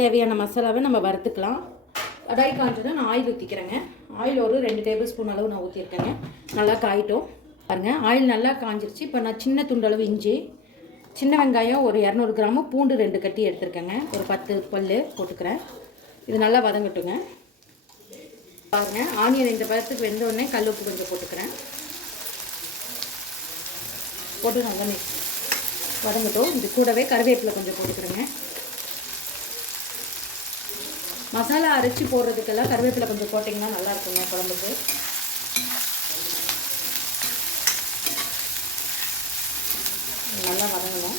தேவையான மசாலாவை நம்ம வறுத்துக்கலாம். கடாய் காய்ச்சதும் நான் ஆயில் ஊற்றிக்கிறேங்க. ஆயில் ஒரு 2 டேபிள் ஸ்பூன் அளவு நான் ஊற்றிருக்கேங்க. நல்லா காயிட்டும் பாருங்கள். ஆயில் நல்லா காஞ்சிருச்சு. இப்போ நான் சின்ன துண்டளவு இஞ்சி, சின்ன வெங்காயம் ஒரு 200 கிராமு, பூண்டு 2 கட்டி எடுத்துருக்கேங்க. ஒரு 10 பல் போட்டுக்கிறேன். இது நல்லா வதங்கட்டுங்க. பாருங்கள், ஆனியன் இந்த பதத்துக்கு வெந்த உடனே கல் உப்பு கொஞ்சம் போட்டுக்கிறேன். போட்டு நல்லா வதங்கட்டும். இது கூடவே கருவேப்பிலை கொஞ்சம் போட்டுக்கிறேங்க. மசாலா அரைச்சி போடுறதுக்கெல்லாம் கருவேப்பிலை கொஞ்சம் போட்டிங்கன்னா நல்லா இருக்குங்க குழம்புக்கு. நல்லா வதங்கணும்.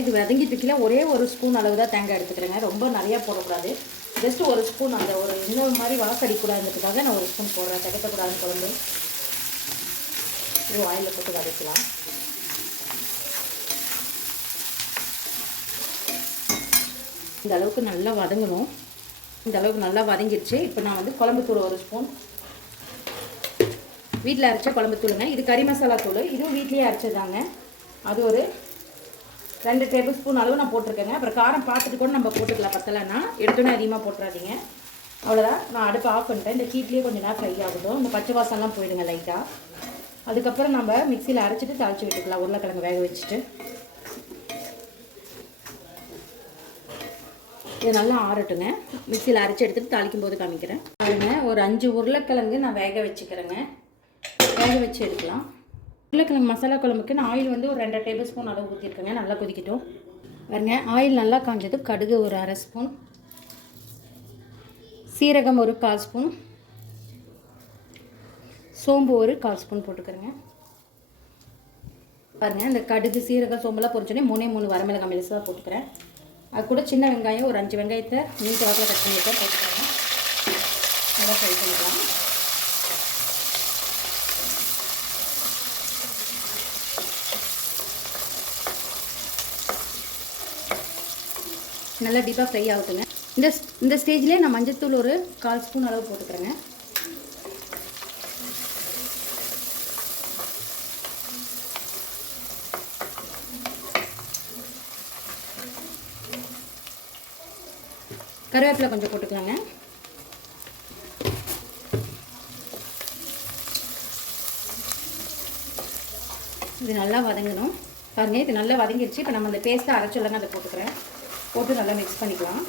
இது வதங்கிட்டு இருக்கல ஒரே ஒரு ஸ்பூன் அளவு தான் தேங்காய் எடுத்துக்கிறேங்க. ரொம்ப நிறையா போடக்கூடாது. ஜஸ்ட் ஒரு ஸ்பூன், அந்த ஒரு இன்னொரு மாதிரி வாசடிக்கூடாதுன்றதுக்காக நான் ஒரு ஸ்பூன் போடுறேன். திகட்டக்கூடாது குழம்பு. இது ஆயிலில் போட்டு வதக்கலாம். இந்த அளவுக்கு நல்லா வதங்கணும். இந்த அளவுக்கு நல்லா வதங்கிடுச்சு. இப்போ நான் வந்து குழம்புத்தூள் ஒரு ஸ்பூன், வீட்டில் அரைச்ச குழம்புத்தூளுங்க. இது கறி மசாலா தூள், இதுவும் வீட்லேயே அரைச்சதாங்க. அது ஒரு 2 டேபிள் ஸ்பூன் அளவு நான் போட்டிருக்கேங்க. அப்புறம் காரம் பார்த்துட்டு கூட நம்ம போட்டுக்கலாம். பத்தலைன்னா எடுத்தோன்னே அதிகமாக போட்டுறாதீங்க. அவ்வளோதான். நான் அடுப்பு ஆஃப் பண்ணிட்டேன். இந்த ஹீட்லேயே கொஞ்சம் நேரம் ஃப்ரை ஆகுதும். இந்த பச்சை வாசம்லாம் போயிடுங்க லைட்டாக. அதுக்கப்புறம் நம்ம மிக்சியில் அரைச்சிட்டு தாளித்து விட்டுக்கலாம். உருளைக்கிழங்கு வேக வச்சுட்டு இது நல்லா ஆறட்டுங்க. மிக்சியில் அரைச்சி எடுத்துகிட்டு தாளிக்கும் போது காமிக்கிறேன். பாருங்க, ஒரு 5 உருளைக்கிழங்கு நான் வேக வச்சுக்கிறேங்க. வேக வச்சு எடுக்கலாம். உருளைக்கிழங்கு மசாலா குழம்புக்கு நான் ஆயில் வந்து ஒரு 2 டேபிள் ஸ்பூன் அளவு ஊற்றிருக்கேங்க. நல்லா கொதிக்கட்டும். பாருங்க, ஆயில் நல்லா காஞ்சது. கடுகு ஒரு 1/2 ஸ்பூன், சீரகம் ஒரு 1/4 ஸ்பூன், சோம்பு ஒரு 1/4 ஸ்பூன் போட்டுக்கிறேங்க. பாருங்கள், இந்த கடுகு சீரகம் சோம்பெல்லாம் பொரிச்சோன்னே 3 வரமிளகாய் மெலிசாக போட்டுக்கிறேன். அது கூட சின்ன வெங்காயம் ஒரு 5 வெங்காயத்தை நீட்டு வாக்கில் கட் பண்ணிட்டு போட்டுக்கிறேன். நல்லா ஃப்ரை பண்ணிக்கலாம். நல்லா டீப்பாக ஃப்ரை ஆகுதுங்க. இந்த ஸ்டேஜ்லேயே நான் மஞ்சள்தூள் ஒரு 1/4 ஸ்பூன் அளவு போட்டுக்கிறேங்க. கருவேப்பிலை கொஞ்சம் போட்டுக்கலாங்க. இது நல்லா வதங்கணும். பாருங்கள், இது நல்லா வதங்கிடுச்சு. இப்போ நம்ம அந்த பேஸ்ட்டை அரைச்சோல்லங்க, அதை போட்டுக்கிறேன். போட்டு நல்லா மிக்ஸ் பண்ணிக்கலாம்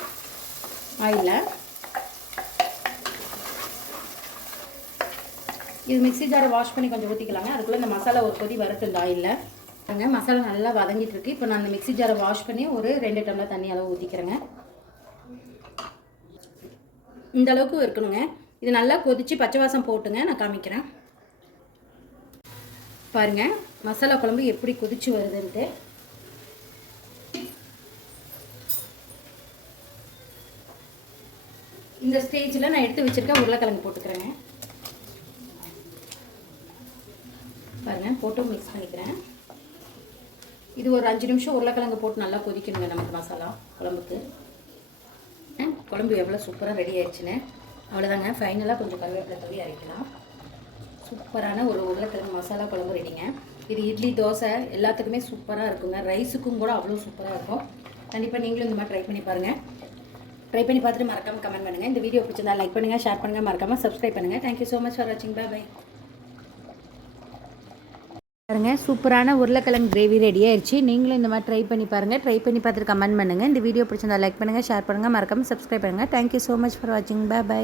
ஆயிலில். இது மிக்ஸி ஜாரை வாஷ் பண்ணி கொஞ்சம் ஊற்றிக்கலாங்க. அதுக்குள்ளே இந்த மசாலா ஒரு கொதி வறுத்து இந்த ஆயிலில். பாருங்கள், மசாலா நல்லா வதங்கிட்டு இருக்கு. இப்போ நான் அந்த மிக்ஸி ஜாரை வாஷ் பண்ணி ஒரு 2 டம்ளர் தண்ணி அளவு ஊற்றிக்கிறேங்க. இந்த அளவுக்கு இருக்கணுங்க. இது நல்லா கொதித்து பச்சை வாசம் போட்டுங்க. நான் காமிக்கிறேன். பாருங்கள், மசாலா குழம்பு எப்படி கொதிச்சு வருதுன்ட்டு. இந்த ஸ்டேஜில் நான் எடுத்து வச்சுருக்க உருளைக்கிழங்கு போட்டுக்கிறேங்க. பாருங்கள், போட்டு மிக்ஸ் பண்ணிக்கிறேன். இது ஒரு 5 நிமிஷம் உருளைக்கிழங்கு போட்டு நல்லா கொதிக்கணுங்க நமக்கு மசாலா குழம்புக்கு. குழம்பு எவ்வளோ சூப்பராக ரெடி ஆயிடுச்சுன்னு. அவ்வளோதாங்க. ஃபைனலாக கொஞ்சம் கருவேப்பிலை தூவி அரைக்கலாம். சூப்பரான ஒரு உருளைக்கிழங்கு மசாலா குழம்பு ரெடிங்க. இது இட்லி தோசை எல்லாத்துக்குமே சூப்பராக இருக்குங்க. ரைஸுக்கும் கூட அவ்வளோ சூப்பராக இருக்கும். கண்டிப்பாக நீங்களும் இந்த மாதிரி ட்ரை பண்ணி பாருங்கள். ட்ரை பண்ணி பார்த்துட்டு மறக்காமல் கமெண்ட் பண்ணுங்கள். இந்த வீடியோ பிடிச்சிருந்தா லைக் பண்ணுங்கள், ஷேர் பண்ணுங்கள், மறக்காமல் சப்ஸ்கிரைப் பண்ணுங்கள். தேங்க்யூ ஸோ மச் ஃபார் வாட்சிங். Bye bye. பாருங்கள், சூப்பரான உருளைக்கிழங்கு கிரேவி ரெடி ஆயிடுச்சு. நீங்களும் இந்த மாதிரி ட்ரை பண்ணி பாருங்கள். ட்ரை பண்ணி பார்த்துட்டு கமெண்ட் பண்ணுங்கள். இந்த வீடியோ பிடிச்சிருந்தா லைக் பண்ணுங்கள், ஷேர் பண்ணுங்கள், மறக்காமல் சப்ஸ்கிரைப் பண்ணுங்கள். தேங்க்யூ ஸோ மச் ஃபார் வாட்சிங். Bye by.